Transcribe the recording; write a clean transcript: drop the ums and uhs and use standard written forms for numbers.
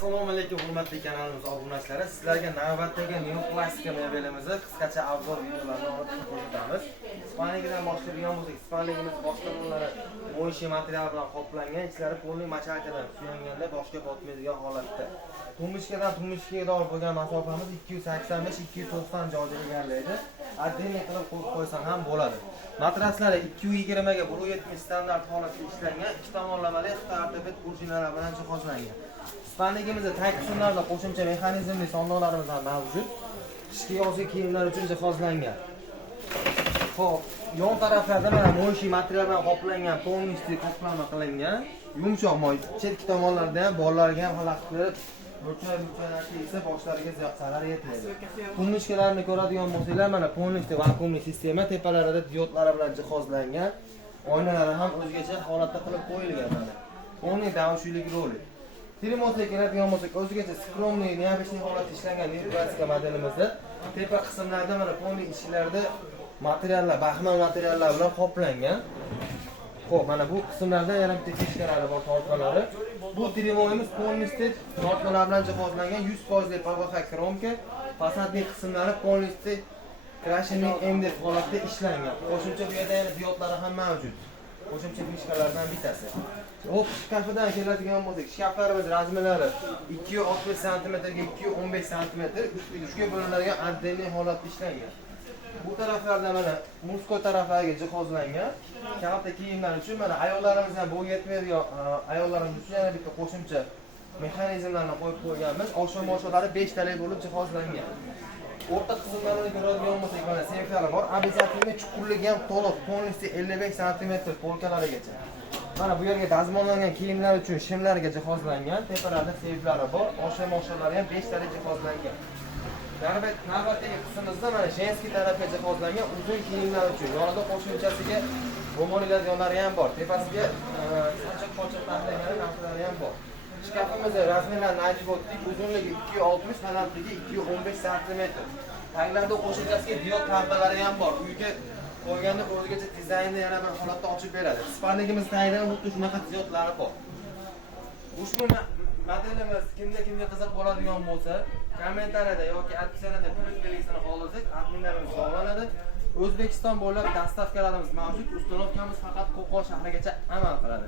Assalomu alaykum hurmatli kanalimiz obunachilari. Sizlarga navbatdagi neoklasika mebelimizni qisqacha obzor videolarini olib ko'rsatamiz. Ispaniyadan boshlaydigan bo'lsak, Ispaniyamiz boshqa bunlari mo'yishi material bilan qoplangan, ichlari polni machakadan suyanganda boshqa botmaydigan holatda. Tumishkadan tumishkaga bo'lgan masofamiz 285-290 joyda egallaydi. Atdeniy qilib qo'ysam ham bo'ladi. Matraslari 220 ga 170 standart holatda ishlangan, ikki tomonlamali avtomat kursiyalar bilan jihozlangan. Ispaniyamizda tag qismlarda qo'shimcha mexanizmli sondoqlarimiz ham mavjud. Qishki yozgi kiyimlar uchun jihozlangan. Xo'p, yon taraflarda mana mo'yishi material bilan qoplangan, polniy qoplama qilingan, yumshoq moy. Chetki tomonlarda ham bolalarga ham xalaqit berib, burchak-burchaklarga esa boshlariga zarar yetmaydi. Tumishkalarni ko'radigan bo'lsanglar, mana polniy vakuumli sistema tepalarida diodlar bilan jihozlangan. Oynalari ham o'zgacha holatda qilib qo'yilgan mana. Polniy davshiylik roli. Termosga keladigan bo'lsak, o'zgacha skromniy, neobычный holatda ishlangan neoklasika modelimizda tepa qismlarda mana polniy ishlarda materiallar, baxmal materiallar bilan qoplangan. Xo'p, mana bu qismlarda yana bitta fishkalari bor, tortmalari. Bu termoyimiz polniy tortmalar bilan jihozlangan 100% PVH kromka, fasadning qismlari polniy krashining MDF holatda ishlangan. Qo'shimcha bu yerda yana diodlari ham mavjud. Qo'shimcha fishkalardan bittasi. Hop, shkafidan keladigan bo'lsak, shkaflarimiz razmerlari 260 cm ga 215 cm, uchga bo'linadigan atdeniy holatda ishlangan. Bu taraflarda mana musko taraflariga jihozlangan. Kalta kiyimlar uchun mana ayollarimiz ham bo'y yetmaydigan ayollarimiz uchun yana bitta qo'shimcha mexanizmlarni qo'yib qo'yganmiz. Oshxona 5 talik bo'lib jihozlangan. O'rta qismlarni ko'radigan bo'lsak, mana seyflar bor. Обязательно chuqurligi ham to'liq, polniy 55 cm polkalarigacha. Mana bu yerga dazmollangan kiyimlar uchun shimlarga jihozlangan, tepalarida seyflari bor. Oshxonalari ham 5 talik jihozlangan. Navbatdagi qismimizda mana jenskiy tarafga jihozlangan uzun kiyimlar uchun yonida qo'shimchasiga ro'mollarionlari ham bor. Tepasiga sochiq-pochiq taxlangan narsalari ham bor. Shkafimizda razmerlarni aytib o'tdik. Uzunligi 260, balandligi 215 cm. Taglarda qo'shimchasiga diod lampalari ham bor. Uyga qo'yganda o'zgacha dizaynni yana bir holatda ochib beradi. Ispaniyamiz tagidan xuddi shunaqa diodlari bor. Ushbu modelimiz kimga qiziq bo'ladigan bo'lsa, kommentariyada yoki opsiyada plyus belgisini qoldirsak, adminlarimiz bog'lanadi. O'zbekiston bo'ylab dastavkalarimiz mavjud. Ustanovkamiz faqat Qo'qon shahrigacha amal qiladi.